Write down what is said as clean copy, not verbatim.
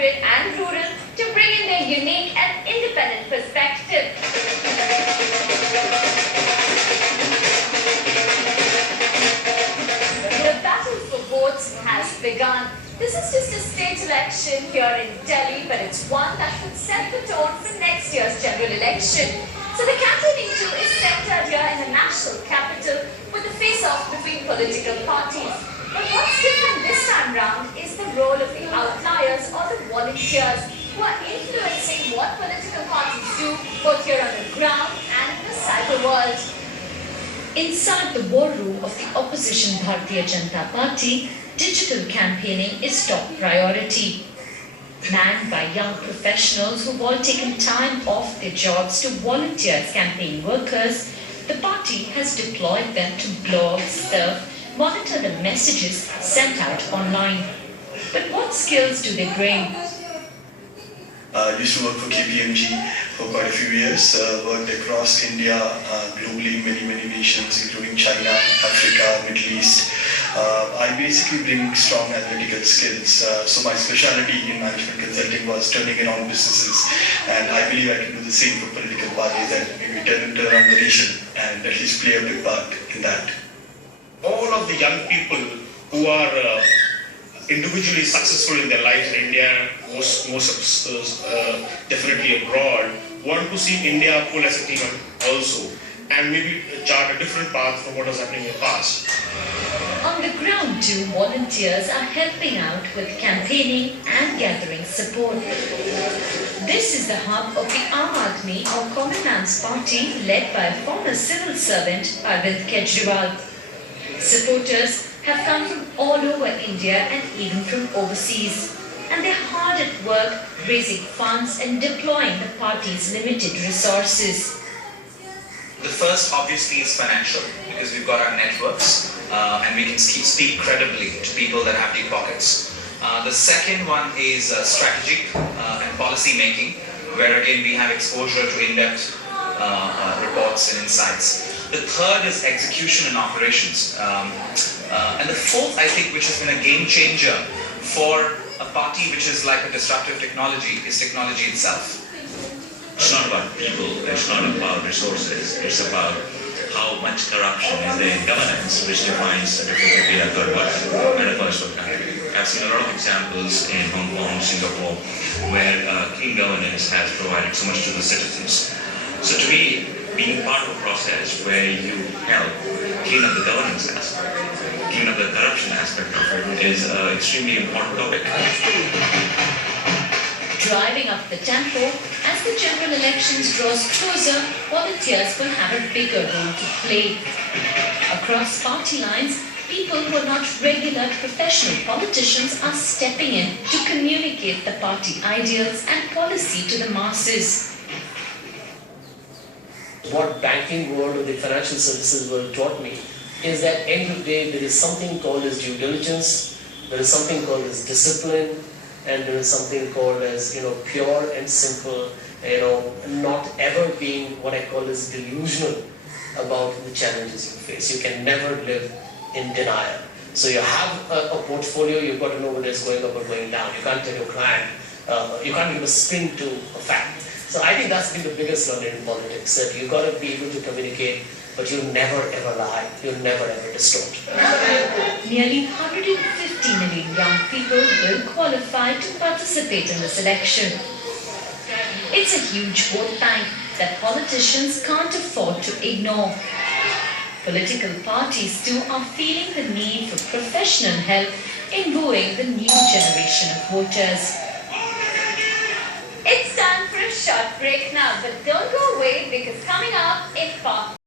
corporate and rural to bring in their unique and independent perspective. The battle for votes has begun. This is just a state election here in Delhi, but it's one that could set the tone for next year's general election. So the campaigning too is centered here in the national capital with the face-off between political parties. But what's different this time round is the role of the outliers or the volunteers who are influencing what political parties do both here on the ground and in the cyber world. Inside the war room of the opposition Bharatiya Janata Party, digital campaigning is top priority. Manned by young professionals who've all taken time off their jobs to volunteer as campaign workers, the party has deployed them to blog, surf, monitor the messages sent out online. But what skills do they bring? Used to work for KPMG for quite a few years, worked across India, globally, many nations, including China, Africa, Middle East. I basically bring strong analytical skills. So my specialty in management consulting was turning around businesses, and I believe I can do the same for political parties and maybe turn around the nation and at least play a big part in that. All of the young people who are individually successful in their lives in India, most definitely abroad, want to see India pull as a team also, and maybe chart a different path from what was happening in the past. On the ground too, volunteers are helping out with campaigning and gathering support. This is the hub of the Aam Aadmi or Common Man's Party led by former civil servant Arvind Kejriwal. Supporters have come from all over India and even from overseas, and they're hard at work raising funds and deploying the party's limited resources. The first obviously is financial, because we've got our networks and we can speak credibly to people that have deep pockets. The second one is strategic and policy making, where again we have exposure to in-depth reports and insights. The third is execution and operations. And the fourth, I think, which has been a game changer for a party which is like a disruptive technology, is technology itself. It's not about people, it's not about resources, it's about how much corruption is there in governance, which defines a difference between a third world and a first world country. I've seen a lot of examples in Hong Kong, Singapore, where clean governance has provided so much to the citizens. So to me, being part of a process where you help clean up the governance aspect, clean up the corruption aspect of it is an extremely important topic. Driving up the tempo, as the general elections draws closer, volunteers will have a bigger role to play. Across party lines, people who are not regular professional politicians are stepping in to communicate the party ideals and policy to the masses. What banking world or the financial services world taught me is that end of the day there is something called as due diligence, there is something called as discipline, and there is something called as pure and simple, not ever being what I call as delusional about the challenges you face. You can never live in denial. So you have a portfolio, you've got to know whether it's going up or going down. You can't tell your client, you can't give a spin to a fact. So I think that's been the biggest learning in politics, that you've got to be able to communicate, but you never ever lie, you never ever distort. Nearly 150 million young people will qualify to participate in this election. It's a huge vote bank that politicians can't afford to ignore. Political parties too are feeling the need for professional help in wooing the new generation of voters. It's time for a short break now, but don't go away because coming up in part